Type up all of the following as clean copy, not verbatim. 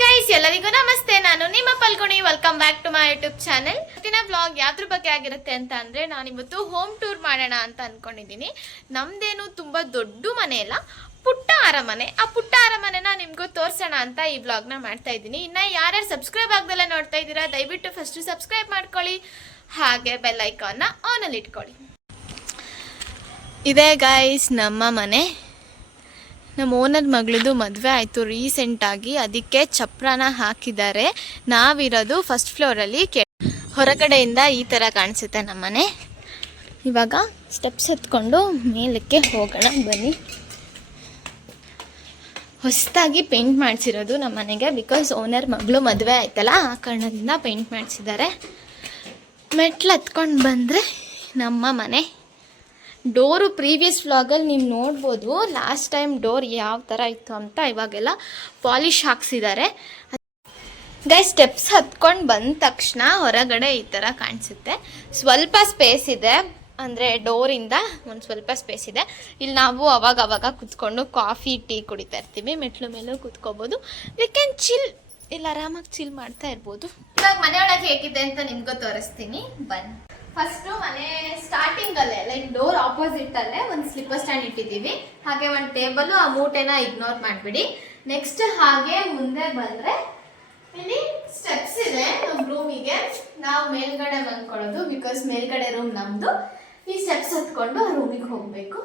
Guys, ಎಲ್ಲರಿಗೂ ನಮಸ್ತೆ. ನಾನು ನಿಮ್ಮ Phalguni. Welcome back to my YouTube channel. ಇವತ್ತಿನ ವ್ಲಾಗ್ ಯಾವ್ದ್ರ ಬಗ್ಗೆ ಆಗಿರುತ್ತೆ ಅಂತ ಅಂದ್ರೆ, ನಾನಿವತ್ತು ಹೋಮ್ ಟೂರ್ ಮಾಡೋಣ ಅಂತ ಅನ್ಕೊಂಡಿದ್ದೀನಿ. ನಮ್ದೇನು ತುಂಬಾ ದೊಡ್ಡ ಮನೆ ಇಲ್ಲ, ಪುಟ್ಟ ಅರಮನೆ. ಆ ಪುಟ್ಟ ಅರಮನೆನ ನಿಮ್ಗೂ ತೋರ್ಸೋಣ ಅಂತ ಈ ವ್ಲಾಗ್ನ ಮಾಡ್ತಾ ಇದ್ದೀನಿ. ಇನ್ನ ಯಾರ್ಯಾರು ಸಬ್ಸ್ಕ್ರೈಬ್ ಆಗ್ದಲ್ಲ ನೋಡ್ತಾ ಇದ್ದೀರಾ, ದಯವಿಟ್ಟು ಫಸ್ಟ್ ಸಬ್ಸ್ಕ್ರೈಬ್ ಮಾಡ್ಕೊಳ್ಳಿ, ಹಾಗೆ ಬೆಲ್ ಐಕಾನ್ನ ಆನ್ ಅಲ್ಲಿ ಇಟ್ಕೊಳ್ಳಿ. ಇದೇ ಗೈಸ್ ನಮ್ಮ ಮನೆ. ನಮ್ಮ ಓನರ್ ಮಗಳದು ಮದುವೆ ಆಯಿತು ರೀಸೆಂಟಾಗಿ, ಅದಕ್ಕೆ ಚಪ್ರನ ಹಾಕಿದ್ದಾರೆ. ನಾವಿರೋದು ಫಸ್ಟ್ ಫ್ಲೋರಲ್ಲಿ. ಹೊರಗಡೆಯಿಂದ ಈ ಥರ ಕಾಣಿಸುತ್ತೆ ನಮ್ಮನೆ. ಇವಾಗ ಸ್ಟೆಪ್ಸ್ ಎತ್ಕೊಂಡು ಮೇಲಕ್ಕೆ ಹೋಗೋಣ ಬನ್ನಿ. ಹೊಸದಾಗಿ ಪೇಂಟ್ ಮಾಡಿಸಿರೋದು ನಮ್ಮ ಮನೆಗೆ, ಬಿಕಾಸ್ ಓನರ್ ಮಗಳು ಮದುವೆ ಆಯ್ತಲ್ಲ, ಆ ಕಾರಣದಿಂದ ಪೇಂಟ್ ಮಾಡಿಸಿದ್ದಾರೆ. ಮೆಟ್ಲು ಹತ್ಕೊಂಡು ಬಂದರೆ ನಮ್ಮ ಮನೆ. ಡೋರು ಪ್ರೀವಿಯಸ್ ವ್ಲಾಗಲ್ಲಿ ನೀವು ನೋಡ್ಬೋದು, ಲಾಸ್ಟ್ ಟೈಮ್ ಡೋರ್ ಯಾವ ಥರ ಇತ್ತು ಅಂತ. ಇವಾಗೆಲ್ಲ ಪಾಲಿಷ್ ಹಾಕ್ಸಿದ್ದಾರೆ. ಗೈಸ್, ಸ್ಟೆಪ್ಸ್ ಹತ್ಕೊಂಡು ಬಂದ ತಕ್ಷಣ ಹೊರಗಡೆ ಈ ಥರ ಕಾಣಿಸುತ್ತೆ. ಸ್ವಲ್ಪ ಸ್ಪೇಸ್ ಇದೆ, ಅಂದರೆ ಡೋರಿಂದ ಒಂದು ಸ್ವಲ್ಪ ಸ್ಪೇಸ್ ಇದೆ. ಇಲ್ಲಿ ನಾವು ಅವಾಗ ಕುತ್ಕೊಂಡು ಕಾಫಿ ಟೀ ಕುಡಿತಾ ಇರ್ತೀವಿ. ಮೆಟ್ಲು ಮೇಲೂ ಕುತ್ಕೋಬೋದು. ವಿ ಕ್ಯಾನ್ ಚಿಲ್, ಇಲ್ಲಿ ಆರಾಮಾಗಿ ಚಿಲ್ ಮಾಡ್ತಾ ಇರ್ಬೋದು. ಇವಾಗ ಮನೆಯೊಳಗೆ ಹೇಗಿದೆ ಅಂತ ನಿಮ್ಗೂ ತೋರಿಸ್ತೀನಿ ಬನ್ನಿ. ಫಸ್ಟು ಮನೆ ಸ್ಟಾರ್ಟಿಂಗ್ ಅಲ್ಲೇ ಲೈಕ್ ಡೋರ್ ಆಪೋಸಿಟ್ ಅಲ್ಲೇ ಒಂದು ಸ್ಲಿಪ್ಪರ್ ಸ್ಟ್ಯಾಂಡ್ ಇಟ್ಟಿದ್ದೀವಿ, ಹಾಗೆ ಒಂದು ಟೇಬಲ್. ಆ ಮೂಟೆನ ಇಗ್ನೋರ್ ಮಾಡಿಬಿಡಿ. ನೆಕ್ಸ್ಟ್ ಹಾಗೆ ಮುಂದೆ ಬಂದರೆ ಇಲ್ಲಿ ಸ್ಟೆಪ್ಸ್ ಇದೆ ನಮ್ಮ ರೂಮಿಗೆ. ನಾವು ಮೇಲ್ಗಡೆ ಬಂದ್ಕೊಳ್ಳೋದು, ಬಿಕಾಸ್ ಮೇಲ್ಗಡೆ ರೂಮ್ ನಮ್ಮದು. ಈ ಸ್ಟೆಪ್ಸ್ ಹತ್ಕೊಂಡು ಆ ರೂಮಿಗೆ ಹೋಗಬೇಕು.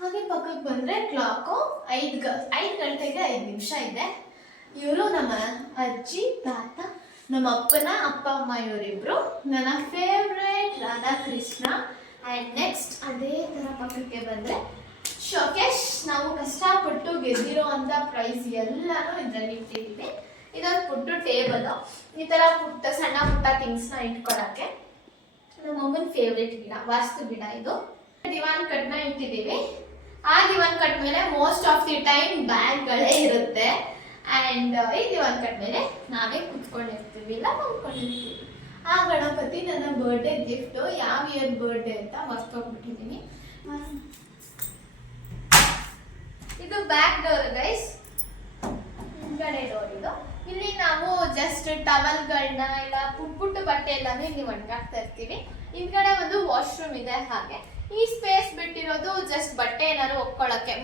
ಹಾಗೆ ಪಕ್ಕಕ್ಕೆ ಬಂದರೆ ಕ್ಲಾಕು 5 ಗಂಟೆಗೆ 5 ನಿಮಿಷ ಇದೆ. ಇವರು ನಮ್ಮ ಅಜ್ಜಿ ತಾತ, ನಮ್ಮ ಅಪ್ಪನ ಅಪ್ಪ ಅಮ್ಮ, ಇವರಿಬ್ರು. ನನ್ನ favourite Radha Krishna. And next ಅದೇ ಥರ ಪಕ್ಕಕ್ಕೆ ಬಂದರೆ ಶೋಕೇಶ್. ನಾವು ಕಷ್ಟಪಟ್ಟು ಗೆದ್ದಿರೋ ಅಂಥ ಪ್ರೈಸ್ ಎಲ್ಲನೂ ಇದರಲ್ಲಿ ಇಟ್ಟಿದ್ದೀವಿ. ಇದೊಂದು ಪುಟ್ಟ ಟೇಬಲ್, ಈ ಥರ ಸಣ್ಣ ಪುಟ್ಟ ಥಿಂಗ್ಸ್ನ ಇಟ್ಕೊಳ್ಳೋಕ್ಕೆ. ನಮ್ಮ ಅಮ್ಮನ ಫೇವ್ರೇಟ್ ಗಿಡ, ವಾಸ್ತು ಗಿಡ ಇದು. ದಿವಾನ್ ಕಟ್ನ ಇಟ್ಟಿದ್ದೀವಿ. ಆ ದಿವಾನ್ ಕಟ್ ಮೇಲೆ ಮೋಸ್ಟ್ ಆಫ್ ದಿ ಟೈಮ್ ಬ್ಯಾಗ್ಗಳೇ ಇರುತ್ತೆ. ಆ್ಯಂಡ್ ಈ ದಿವಾನ್ ಕಟ್ ಮೇಲೆ ನಾವೇ ಕುತ್ಕೊಂಡಿರ್ತೀವಿ, ಇಲ್ಲ ಮಲ್ಕೊಂಡಿರ್ತೀವಿ. ಆ ಗಣಪತಿ ನನ್ನ ಬರ್ಡೇ ಗಿಫ್ಟು. ಯಾವ ಇಯರ್ ಬರ್ಡೇ ಅಂತ ಮರ್ತೋಗ್ಬಿಟ್ಟಿದ್ದೀನಿ. ಇದು ಬ್ಯಾಕ್ ಡೋರ್ ಗೈಸ್, ಹಿಂದ್ಗಡೆ ಡೋರ್ ಇದು. ಇಲ್ಲಿ ನಾವು ಜಸ್ಟ್ ಟವಲ್ಗಳನ್ನ ಇಲ್ಲ ಪುಟ್ಟ ಬಟ್ಟೆ ಎಲ್ಲಾನು ಇಲ್ಲಿ ಒಣಗಾಕ್ತಾ ಇರ್ತೀವಿ. ಹಿಂದ್ಗಡೆ ಒಂದು ವಾಶ್ರೂಮ್ ಇದೆ. ಹಾಗೆ ಈ ಸ್ಪೇಸ್ ಬಿಟ್ಟಿರೋದು ಜಸ್ಟ್ ಬಟ್ಟೆ ಏನಾದ್ರು ಒಪ್ಕೊಳ್ಳೋಕ್ಕೆ.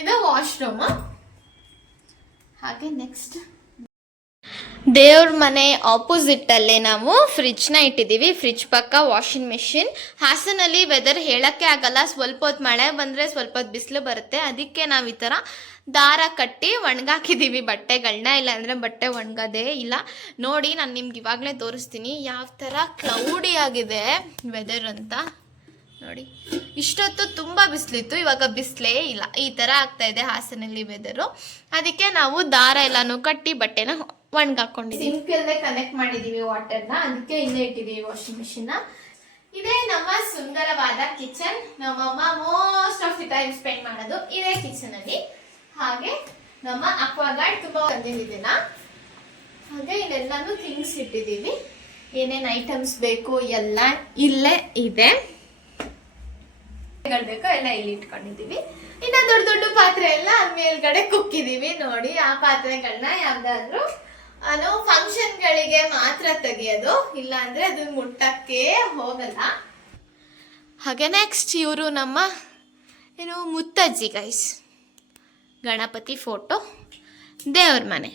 ಇದು ವಾಶ್ರೂಮ್. ಹಾಗೆ ನೆಕ್ಸ್ಟ್ ದೇವ್ರ ಮನೆ ಆಪೋಸಿಟ್ ಅಲ್ಲೇ ನಾವು ಫ್ರಿಜ್ನ ಇಟ್ಟಿದ್ದೀವಿ. ಫ್ರಿಜ್ ಪಕ್ಕ ವಾಷಿಂಗ್ ಮೆಷಿನ್. ಹಾಸನಲ್ಲಿ ವೆದರ್ ಹೇಳಕ್ಕೆ ಆಗಲ್ಲ, ಸ್ವಲ್ಪ ಹೊತ್ತು ಮಳೆ ಬಂದರೆ ಸ್ವಲ್ಪ ಹೊತ್ತು ಬಿಸಿಲು ಬರುತ್ತೆ. ಅದಕ್ಕೆ ನಾವು ಈ ಥರ ದಾರ ಕಟ್ಟಿ ಒಣಗಾಕಿದ್ದೀವಿ ಬಟ್ಟೆಗಳನ್ನ, ಇಲ್ಲಾಂದರೆ ಬಟ್ಟೆ ಒಣಗೋದೇ ಇಲ್ಲ. ನೋಡಿ, ನಾನು ನಿಮ್ಗೆ ಇವಾಗಲೇ ತೋರಿಸ್ತೀನಿ ಯಾವ ಥರ ಕ್ಲೌಡಿ ಆಗಿದೆ ವೆದರ್ ಅಂತ. ನೋಡಿ, ಇಷ್ಟೊತ್ತು ತುಂಬ ಬಿಸಿಲಿತ್ತು, ಇವಾಗ ಬಿಸಿಲೇ ಇಲ್ಲ. ಈ ಥರ ಆಗ್ತಾ ಇದೆ ಹಾಸನಲ್ಲಿ ವೆದರು. ಅದಕ್ಕೆ ನಾವು ದಾರ ಎಲ್ಲಾನು ಕಟ್ಟಿ ಬಟ್ಟೆನ ಒಣಗಾಕೊಂಡಿದ್ದೀವಿ. ಸಿಂಕಲ್ಲೇ ಕನೆಕ್ಟ್ ಮಾಡಿದ್ದೀವಿ ವಾಟರ್ನ, ಅದಕ್ಕೆ ಇಲ್ಲೇ ಇಟ್ಟಿದ್ದೀವಿ ವಾಷಿಂಗ್ ಮಿಷಿನ್ನ. ಇದೇ ನಮ್ಮ ಸುಂದರವಾದ ಕಿಚನ್. ನಮ್ಮಮ್ಮ most of the time spend ಮಾಡೋದು ಇದೇ ಕಿಚನಲ್ಲಿ. ಹಾಗೆ ನಮ್ಮ ಅಕ್ವಾಗಾರ್ಡ್ ತುಂಬ ತಂದಿದ್ದೀನ. ಹಾಗೆ ಇಲ್ಲೆಲ್ಲಾನು ಥಿಂಗ್ಸ್ ಇಟ್ಟಿದ್ದೀವಿ. ಏನೇನು ಐಟಮ್ಸ್ ಬೇಕು ಎಲ್ಲ ಇಲ್ಲೇ ಇದೆ. ಬೇಕೋ ಎಲ್ಲ ಇಲ್ಲಿ ಇಟ್ಕೊಂಡಿದೀವಿ. ಇನ್ನ ದೊಡ್ಡ ದೊಡ್ಡ ಪಾತ್ರೆ ಎಲ್ಲ ಮೇಲ್ಗಡೆ ಕುಕ್ಕಿದೀವಿ. ನೋಡಿ, ಆ ಪಾತ್ರೆಗಳನ್ನ ಯಾವ್ದಾದ್ರು ಫಂಕ್ಷನ್ಗಳಿಗೆ ಮಾತ್ರ ತೆಗಿಯೋದು, ಇಲ್ಲ ಅಂದ್ರೆ ಅದು ಮುಟ್ಟಕ್ಕೆ ಹೋಗಲ್ಲ. ಹಾಗೆ ನೆಕ್ಸ್ಟ್ ಇವರು ನಮ್ಮ ಮುತ್ತಜ್ಜಿ ಗೈಸ್. ಗಣಪತಿ ಫೋಟೋ, ದೇವ್ರ ಮನೆ.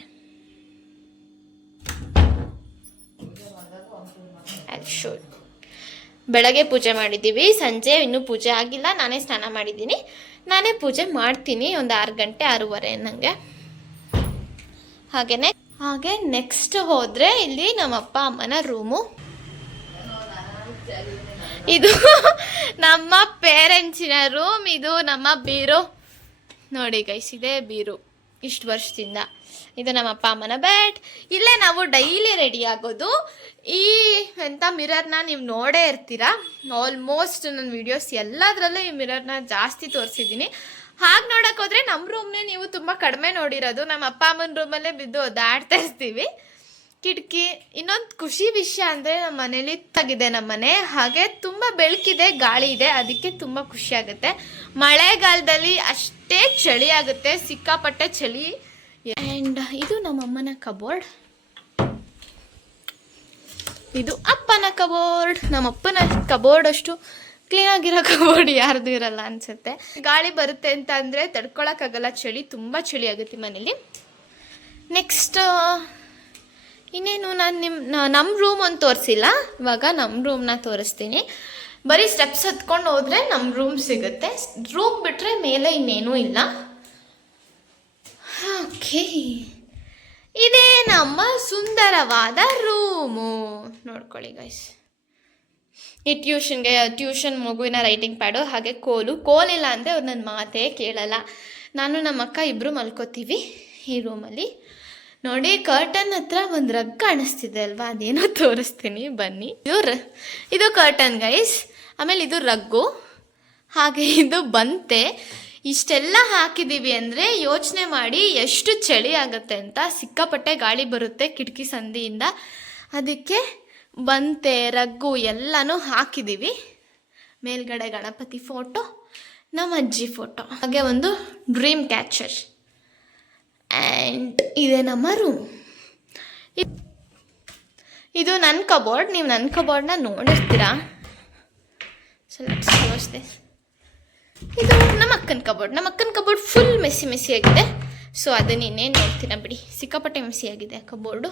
ಬೆಳಗ್ಗೆ ಪೂಜೆ ಮಾಡಿದ್ದೀವಿ, ಸಂಜೆ ಇನ್ನೂ ಪೂಜೆ ಆಗಿಲ್ಲ. ನಾನೇ ಸ್ನಾನ ಮಾಡಿದ್ದೀನಿ, ನಾನೇ ಪೂಜೆ ಮಾಡ್ತೀನಿ ಒಂದು 6 ಗಂಟೆ 6:30 ನನಗೆ. ಹಾಗೆ ನೆಕ್ಸ್ಟ್ ಹೋದರೆ ಇಲ್ಲಿ ನಮ್ಮ ಅಪ್ಪ ಅಮ್ಮನ ರೂಮು. ಇದು ನಮ್ಮ ಪೇರೆಂಟ್ಸಿನ ರೂಮ್. ಇದು ನಮ್ಮ ಬೀರು. ನೋಡಿ ಗೈಸ್, ಇದೇ ಬೀರು ಇಷ್ಟು ವರ್ಷದಿಂದ. ಇದು ನಮ್ಮ ಅಪ್ಪ ಅಮ್ಮನ ಬೆಡ್. ಇಲ್ಲೇ ನಾವು ಡೈಲಿ ರೆಡಿ ಆಗೋದು. ಈ ಮಿರರ್ನ ನೀವು ನೋಡೇ ಇರ್ತೀರಾ. ಆಲ್ಮೋಸ್ಟ್ ನನ್ನ ವಿಡಿಯೋಸ್ ಎಲ್ಲದರಲ್ಲೂ ಈ ಮಿರರ್ನ ಜಾಸ್ತಿ ತೋರಿಸಿದ್ದೀನಿ. ಹಾಗೆ ನೋಡೋಕೆ ಹೋದರೆ ನಮ್ಮ ರೂಮ್ನೇ ನೀವು ತುಂಬ ಕಡಿಮೆ ನೋಡಿರೋದು. ನಮ್ಮ ಅಪ್ಪ ಅಮ್ಮನ ರೂಮಲ್ಲೇ ಬಿದ್ದು ಒದ್ದಾಡ್ತಾ ಇರ್ತೀವಿ. ಕಿಟಕಿ. ಇನ್ನೊಂದು ಖುಷಿ ವಿಷಯ ಅಂದರೆ ನಮ್ಮ ಮನೇಲಿ ತಗಿದೆ ನಮ್ಮ ಮನೆ. ಹಾಗೆ ತುಂಬ ಬೆಳಕಿದೆ, ಗಾಳಿ ಇದೆ, ಅದಕ್ಕೆ ತುಂಬ ಖುಷಿ ಆಗುತ್ತೆ. ಮಳೆಗಾಲದಲ್ಲಿ ಅಷ್ಟೇ ಚಳಿ ಆಗುತ್ತೆ, ಸಿಕ್ಕಾಪಟ್ಟೆ ಚಳಿ. ಆ್ಯಂಡ್ ಇದು ನಮ್ಮಮ್ಮನ ಕಬೋರ್ಡ್, ಇದು ಅಪ್ಪನ ಕಬೋರ್ಡ್. ನಮ್ಮಪ್ಪನ ಕಬೋರ್ಡ್ ಅಷ್ಟು ಕ್ಲೀನಾಗಿರೋ ಕಬೋರ್ಡ್ ಯಾರ್ದು ಇರಲ್ಲ ಅನಿಸುತ್ತೆ. ಗಾಳಿ ಬರುತ್ತೆ ಅಂತ ಅಂದರೆ ತಡ್ಕೊಳಕ್ಕಾಗಲ್ಲ, ಚಳಿ ತುಂಬ ಚಳಿ ಆಗುತ್ತೆ ಮನೇಲಿ. ನೆಕ್ಸ್ಟ್ ಇನ್ನೇನು, ನಾನು ನಮ್ಮ ರೂಮ್ ಒಂದು ತೋರಿಸಿಲ್ಲ, ಇವಾಗ ನಮ್ಮ ರೂಮ್ನ ತೋರಿಸ್ತೀನಿ. ಬರೀ ಸ್ಟೆಪ್ಸ್ ಹತ್ಕೊಂಡು ಹೋದರೆ ನಮ್ಮ ರೂಮ್ ಸಿಗುತ್ತೆ. ರೂಮ್ ಬಿಟ್ಟರೆ ಮೇಲೆ ಇನ್ನೇನೂ ಇಲ್ಲ. ಓಕೆ, ಇದೇ ನಮ್ಮ ಸುಂದರವಾದ ರೂಮು, ನೋಡ್ಕೊಳ್ಳಿ ಗೈಸ್. ಈ ಟ್ಯೂಷನ್ ಮಗುವಿನ ರೈಟಿಂಗ್ ಪ್ಯಾಡು, ಹಾಗೆ ಕೋಲಿಲ್ಲ ಅಂದರೆ ಅವ್ರು ನನ್ನ ಮಾತೇ ಕೇಳಲ್ಲ. ನಾನು ನಮ್ಮ ಅಕ್ಕ ಇಬ್ಬರು ಮಲ್ಕೋತೀವಿ ಈ ರೂಮಲ್ಲಿ. ನೋಡಿ, ಕರ್ಟನ್ ಹತ್ರ ಒಂದು ರಗ್ ಕಾಣಿಸ್ತಿದೆ ಅಲ್ವಾ, ಅದೇನೋ ತೋರಿಸ್ತೀನಿ ಬನ್ನಿ. ಇದು ಕರ್ಟನ್ ಗೈಸ್, ಆಮೇಲೆ ಇದು ರಗ್ಗು, ಹಾಗೆ ಇದು ಬಂತೆ. ಇಷ್ಟೆಲ್ಲ ಹಾಕಿದ್ದೀವಿ ಅಂದರೆ ಯೋಚನೆ ಮಾಡಿ ಎಷ್ಟು ಚಳಿ ಆಗುತ್ತೆ ಅಂತ. ಸಿಕ್ಕಾಪಟ್ಟೆ ಗಾಳಿ ಬರುತ್ತೆ ಕಿಟಕಿ ಸಂದಿಯಿಂದ, ಅದಕ್ಕೆ ಬಂತೆ ರಗ್ಗು ಎಲ್ಲನೂ ಹಾಕಿದ್ದೀವಿ. ಮೇಲ್ಗಡೆ ಗಣಪತಿ ಫೋಟೋ, ನಮ್ಮ ಅಜ್ಜಿ ಫೋಟೋ, ಹಾಗೆ ಒಂದು ಡ್ರೀಮ್ ಕ್ಯಾಚರ್. ಆ್ಯಂಡ್ ಇದೆ ನಮ್ಮ ರೂಮ್. ಇದು ನನ್ನ ಕಬೋರ್ಡ್, ನೀವು ನನ್ನ ಕಬೋರ್ಡ್ನ ನೋಡಿರ್ತೀರಾ. So let's close this. ಇದು ನಮ್ಮ ಅಕ್ಕನ ಕಬೋರ್ಡ್ ಫುಲ್ ಮೆಸ್ಸಿ ಆಗಿದೆ. ಸೊ ಅದನ್ನ ಇನ್ನೇನು ನೋಡ್ತೀರಾ ಬಿಡಿ, ಸಿಕ್ಕಾಪಟ್ಟೆ ಮೆಸ್ಸಿ ಆಗಿದೆ ಕಬೋರ್ಡು.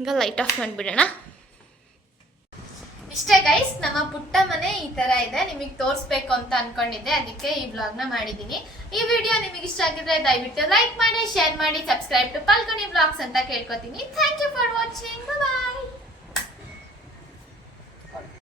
ಈಗ ಲೈಟ್ ಆಫ್ ಮಾಡಿಬಿಡೋಣ. ಇಷ್ಟೇ ಗೈಸ್, ನಮ್ಮ ಪುಟ್ಟ ಮನೆ ಈ ಥರ ಇದೆ. ನಿಮಗೆ ತೋರಿಸ್ಬೇಕು ಅಂತ ಅನ್ಕೊಂಡಿದ್ದೆ, ಅದಕ್ಕೆ ಈ ವ್ಲಾಗ್ನ ಮಾಡಿದ್ದೀನಿ. ಈ ವಿಡಿಯೋ ನಿಮಗೆ ಇಷ್ಟ ಆಗಿದ್ರೆ ದಯವಿಟ್ಟು ಲೈಕ್ ಮಾಡಿ, ಶೇರ್ ಮಾಡಿ, ಸಬ್ಸ್ಕ್ರೈಬ್ ಟು ಪಾಲ್ಗುಣಿ ವ್ಲಾಗ್ಸ್ ಅಂತ ಕೇಳ್ಕೊತೀನಿ. Thank you for watching, bye.